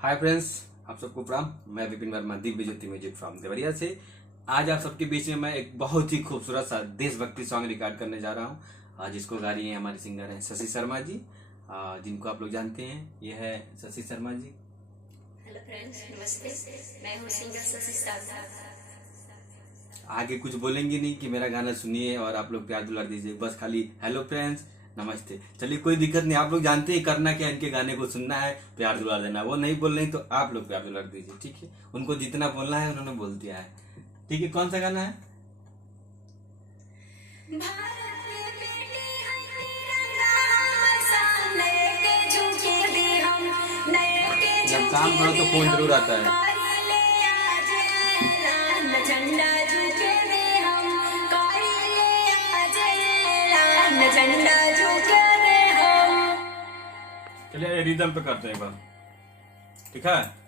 Hi friends, आप सबको प्रणाम। मैं विपिन वर्मा, दिव्य ज्योति म्यूजिक फ्रॉम देवरिया से। आज आप सबके बीच में मैं एक बहुत ही खूबसूरत सा देशभक्ति सॉन्ग रिकॉर्ड करने जा रहा हूँ, जिसको गा रही हैं हमारे सिंगर हैं शशि शर्मा जी, जिनको आप लोग जानते हैं। ये है शशि शर्मा जी। हेलो फ्रेंड्स, नमस्ते। मैं हूँ सिंगर शशि शर्मा। आगे कुछ बोलेंगे नहीं कि मेरा गाना सुनिए और आप लोग प्यार दुलार दीजिए, बस खाली हेलो फ्रेंड्स, नमस्ते। चलिए, कोई दिक्कत नहीं, आप लोग जानते हैं करना क्या, इनके गाने को सुनना है, प्यार दुलार देना। वो नहीं बोल रहे तो आप लोग प्यार दुलार दीजिए, ठीक है। उनको जितना बोलना है उन्होंने बोल दिया है, ठीक है। कौन सा गाना है? जब काम करो तो फोन जरूर आता है। चलिए रिदम पे करते हैं एक बार, ठीक है।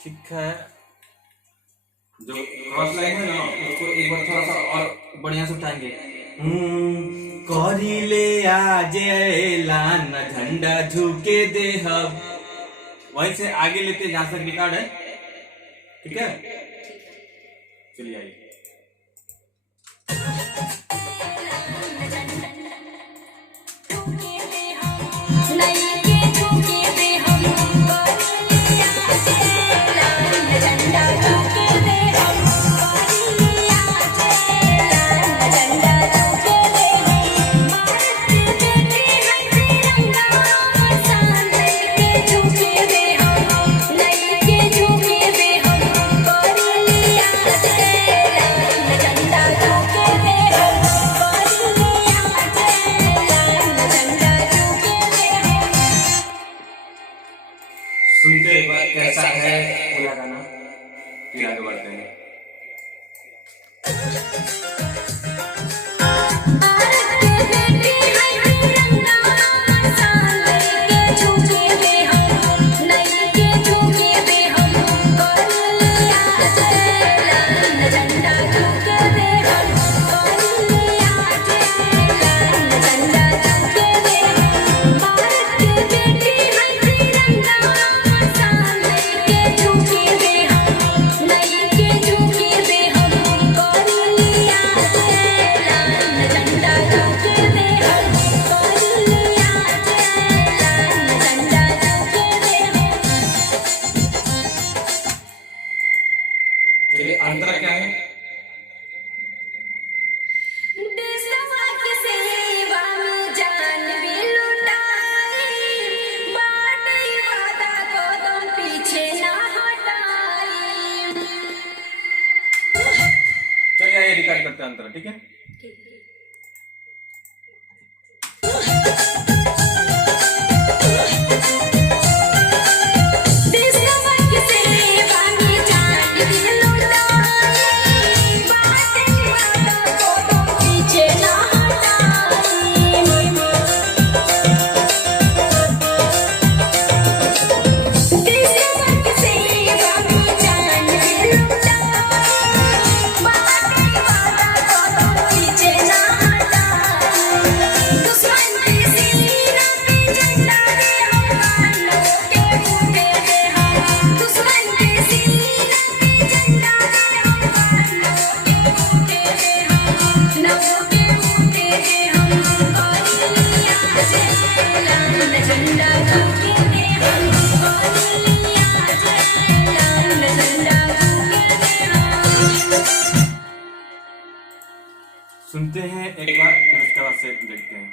ठीक है, जो क्रॉस लाइन है ना, उसको एक बार थोड़ा सा और बढ़िया से उठाएंगे। करिले आज ऐलान, झंडा झुके दे हम। वहीं से आगे लेते जहां तक रिकॉर्ड है, ठीक है। चलिए आइए। सुनते एक बार कैसा है पूरा गाना, फिर आगे बढ़ते हैं। चलिए, अंतरा क्या है? चलिए आइए रिकॉर्ड करते हैं अंतरा, ठीक है। सुनते हैं एक बार, फिर उसके बाद से देखते हैं।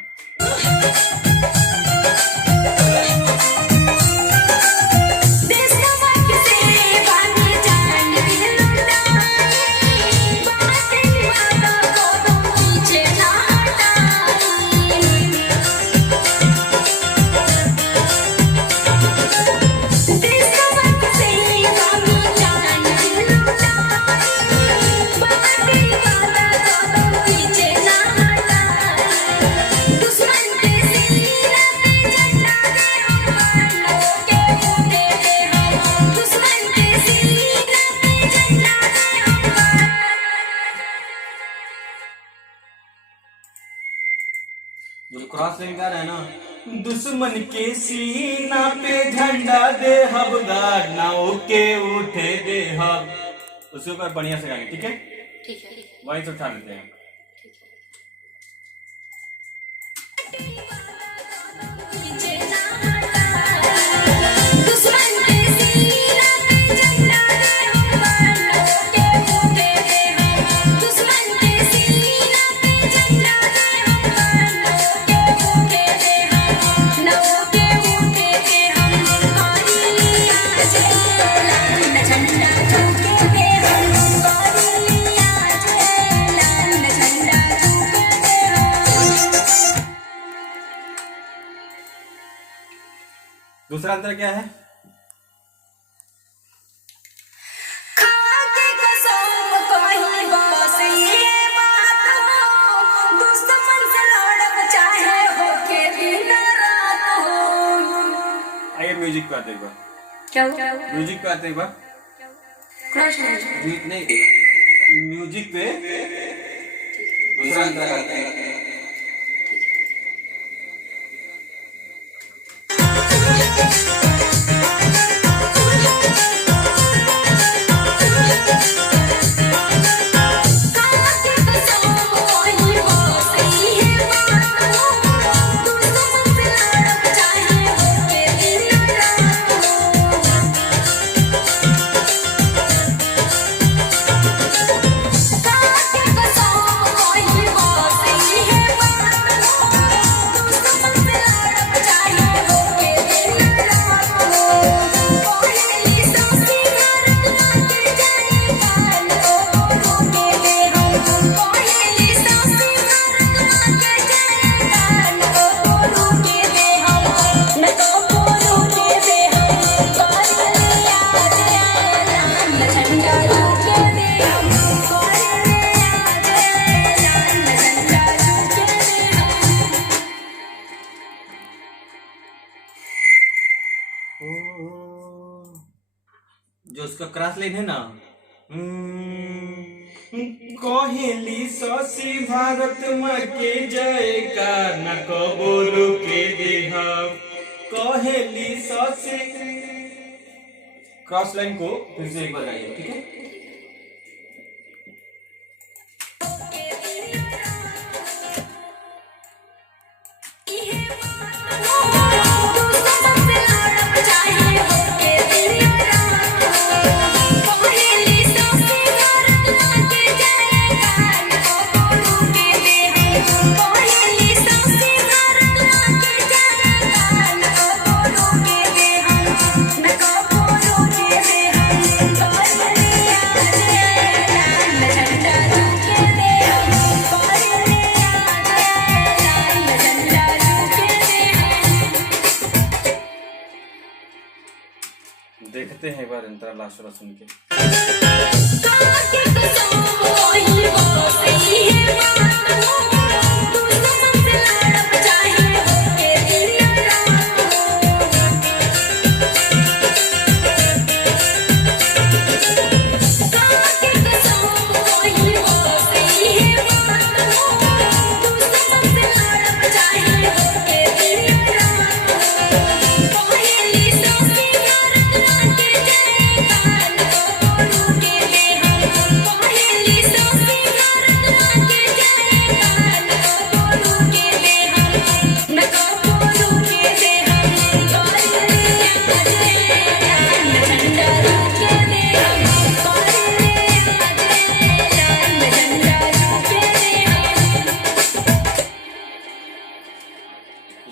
लाइन गा रहा है ना, दुश्मन के सीना पे झंडा दे हब गाड़ना ओके उठे दे हब, उसके ऊपर बढ़िया से गाएंगे, ठीक है? ठीक है। वही तो उठा लेते हैं। दूसरा अंतर क्या है? आइए म्यूजिक पे आते एक बार। क्या म्यूजिक पे आते एक बार। नहीं, म्यूजिक पे दूसरा अंतर करते हैं। जो उसका क्रॉस लाइन है ना, कोहेली सौसी भारत माँ के जय का न को बोलू के देहा, कोहेली सौसी। क्रॉस लाइन को फिर से एक बार गाइए, ठीक है? देखते हैं एक बार इंतरा लास्ट वाला सुन के।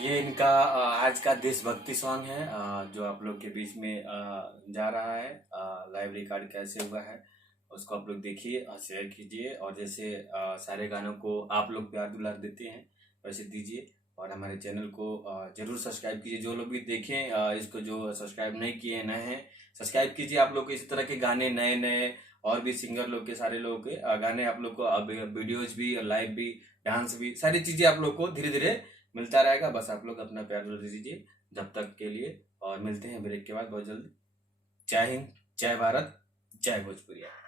ये इनका आज का देशभक्ति सॉन्ग है जो आप लोग के बीच में जा रहा है। लाइव रिकॉर्ड कैसे हुआ है उसको आप लोग देखिए और शेयर कीजिए, और जैसे सारे गानों को आप लोग प्यार दुलार देते हैं वैसे दीजिए, और हमारे चैनल को जरूर सब्सक्राइब कीजिए। जो लोग भी देखें इसको, जो सब्सक्राइब नहीं किए हैं, नए हैं, सब्सक्राइब कीजिए। आप लोग को इसी तरह के गाने नए नए और भी सिंगर लोग के, सारे लोगों के गाने आप लोग को, वीडियोज भी, लाइव भी, डांस भी, सारी चीजें आप लोग को धीरे धीरे मिलता रहेगा। बस आप लोग अपना प्यार दीजिए जब तक के लिए, और मिलते हैं ब्रेक के बाद बहुत जल्दी। जय हिंद, जय भारत, जय भोजपुरिया।